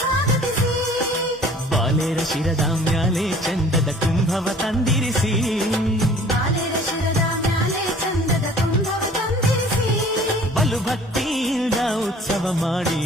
ಸ್ವಾಗತಿಸಿ ಬಾಲೆರ ಶಿರದ ಮ್ಯಾಲೆ ಚಂದದ ಕುಂಭವ ತಂದಿರಿಸಿ ಬಲು ಭಕ್ತಿಯಿಂದ ಉತ್ಸವ ಮಾಡಿ